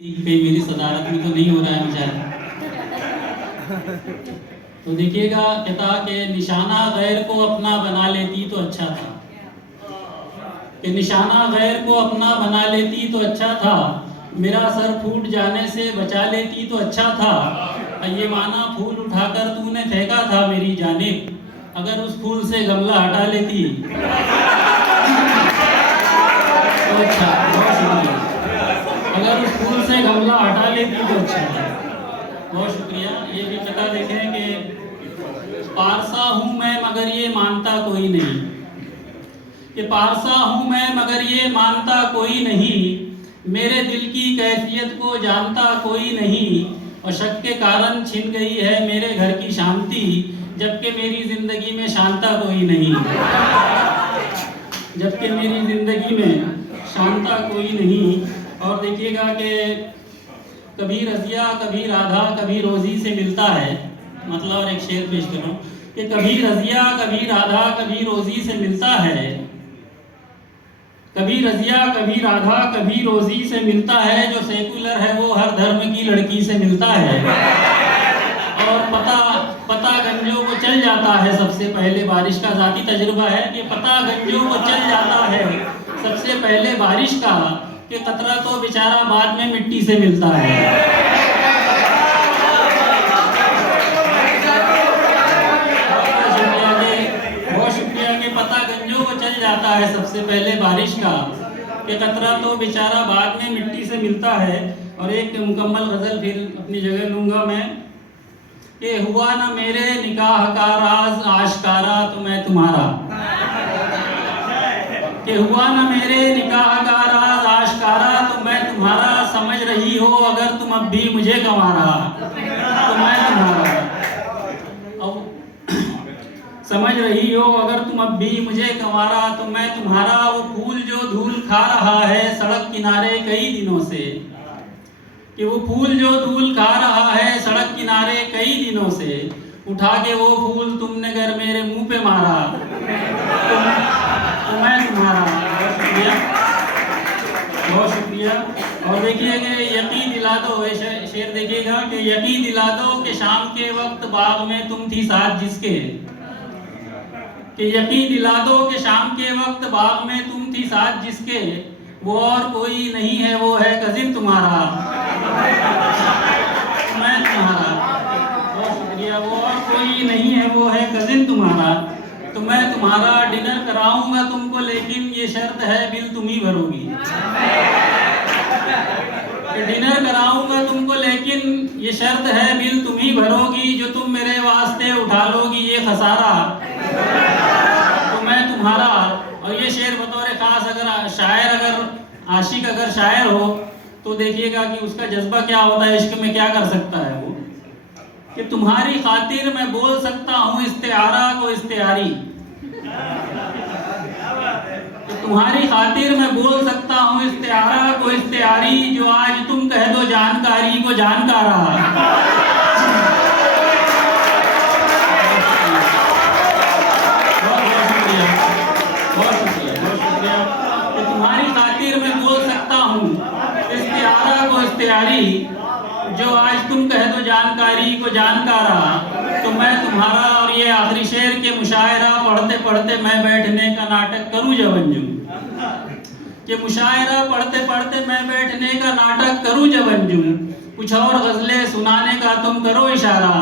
कहीं मेरी सदारत में तो नहीं हो रहा है बेचारा। तो देखिएगा, कहता कि निशाना गैर को अपना बना लेती तो अच्छा था, कि निशाना गैर को अपना बना लेती तो अच्छा था, मेरा सर फूट जाने से बचा लेती तो अच्छा था। ये माना फूल उठाकर तूने फेंका था मेरी जानिब, अगर उस फूल से गमला हटा लेती तो अच्छा। बहुत शुक्रिया। अगर उस फूल से गमला हटा लेती तो अच्छा है। बहुत शुक्रिया। ये भी बता देखें कि पारसा हूँ मैं मगर ये मानता कोई नहीं, कि पारसा हूँ मैं मगर ये मानता कोई नहीं, मेरे दिल की कैफियत को जानता कोई नहीं, और शक के कारण छिन गई है मेरे घर की शांति, जबकि मेरी जिंदगी में शांता कोई नहीं, जबकि मेरी जिंदगी में शांता कोई नहीं। और देखिएगा कि कभी रजिया कभी राधा कभी रोजी से मिलता है, मतलब और एक शेर पेश करूं कि कभी रजिया कभी राधा कभी रोजी से मिलता है, कभी रजिया कभी राधा कभी रोजी से मिलता है, जो सेकुलर है वो हर धर्म की लड़की से मिलता है, और पता गंजों को चल जाता है सबसे पहले बारिश का। जाती तजुर्बा है कि पता गंजों को चल जाता है सबसे पहले बारिश का, कि कतरा तो बेचारा बाद में मिट्टी से मिलता है। बहुत शुक्रिया कि पता गंजों को चल जाता है सबसे पहले बारिश का, कि कतरा तो बेचारा बाद में मिट्टी से मिलता है। और एक मुकम्मल गजल फिर अपनी जगह लूंगा मैं, कि हुआ ना मेरे निकाह का राज आशकारा तो मैं तुम्हारा, कि हुआ ना मेरे निकाह का राज आशकारा तो मैं तुम्हारा, समझ रही हो अगर तुम अब भी मुझे गंवारा तो मैं तुम्हारा, समझ रही हो अगर तुम अब भी मुझे गंवारा तो मैं तुम्हारा। वो फूल जो धूल खा रहा है सड़क किनारे कई दिनों से, कि वो फूल जो धूल खा रहा है सड़क किनारे कई दिनों से, उठा के वो फूल तुमने अगर मेरे मुंह पे मारा तो मैं तुम्हारा। बहुत शुक्रिया, बहुत शुक्रिया। और देखिए कि यकीन दिला दो, शेर देखिएगा कि यकीन दिला दो कि शाम के वक्त बाग में तुम थी साथ जिसके, कि यकीन दिला दो कि शाम के वक्त बाग में तुम थी साथ जिसके, वो और कोई नहीं है वो है कजिन तुम्हारा, मैं तुम्हारा। बहुत शुक्रिया। वो और कोई नहीं है वो है कजिन तुम्हारा, तो मैं तुम्हारा। डिनर कराऊंगा तुमको लेकिन ये शर्त है बिल तुम ही भरोगी, डिनर कराऊंगा तुमको लेकिन ये शर्त है बिल तुम ही भरोगी, जो तुम मेरे वास्ते उठा लोगी ये खसारा तो मैं तुम्हारा। और ये शेर बतौर खास अगर शायर अगर आशिक अगर शायर हो तो देखिएगा कि उसका जज्बा क्या होता है, इश्क में क्या कर सकता है वो, कि तुम्हारी खातिर मैं बोल सकता हूँ इस्तेआरा को इस्तेआरी, तो तुम्हारी खातिर मैं बोल सकता हूँ इस्तेआरा को इस्तेआरी, जो आज तुम कह दो जानकारी को जानकारा। बहुत शुक्रिया। तो तुम्हारी खातिर मैं बोल सकता हूँ इस्तेआरा को इस्तेआरी, जो आज तुम कह दो जानकारी को जानकारा तो मैं तुम्हारा। और ये आखिरी शेर के मुशायरा पढ़ते पढ़ते मैं बैठने का नाटक करूँ जबंजू, कि मुशायरा पढ़ते पढ़ते मैं बैठने का नाटक करूँ जबंजू, कुछ और गजलें सुनाने का तुम करो इशारा